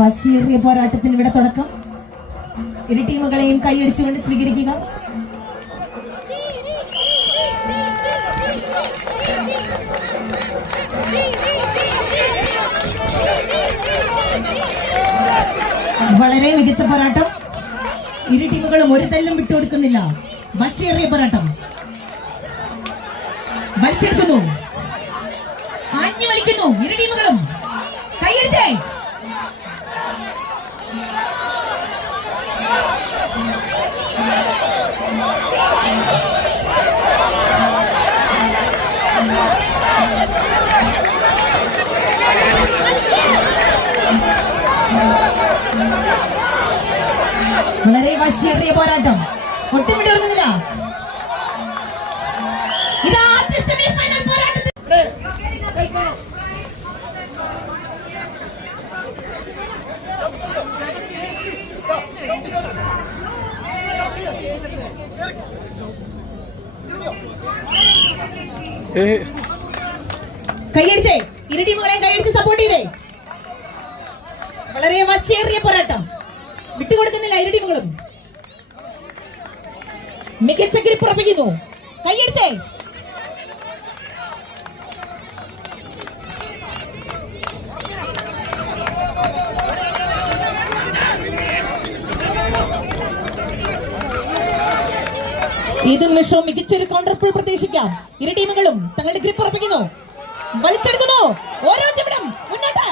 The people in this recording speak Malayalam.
വശ്യേറിയ പോരാട്ടത്തിന് ഇവിടെ തുടക്കം. ഇരു ടീമുകളെയും കൈയടിച്ചുകൊണ്ട് സ്വീകരിക്കുക. വളരെ മികച്ച പോരാട്ടം. ഇരു ടീമുകളും ഒരു തല്ലും വിട്ടുകൊടുക്കുന്നില്ല. വശ്യേറിയ പോരാട്ടം. വലിച്ചെടുക്കുന്നു, ആഞ്ഞു വലിക്കുന്നു. ഇരു ടീമുകളും കൈയടിച്ചേ. വളരെ വശ്യേറിയ പോരാട്ടം. ഒട്ടും വിട്ടുകൊടുക്കുന്നില്ല. ഇത് ആദ്യ സെമി ഫൈനൽ പോരാട്ടത്തിൽ കൈയടിച്ചേ. ഇരു ടീമുകളെയും കൈയടിച്ച് സപ്പോർട്ട് ചെയ്തേ. വളരെ വശ്യേറിയ പോരാട്ടം. വിട്ടുകൊടുക്കുന്നില്ല ഇരു ടീമുകളും. മികച്ച ഗ്രിപ്പുറപ്പിക്കുന്നു. കൈയടിച്ചേ. ഈ നിമിഷവും മികച്ചൊരു കൗണ്ടർ പുൾ പ്രതീക്ഷിക്കാം. ഇരു ടീമുകളും തങ്ങളുടെ ഗ്രിപ്പ് ഉറപ്പിക്കുന്നു, വലിച്ചെടുക്കുന്നു. ഓരോ ചവിടും മുന്നോട്ട്.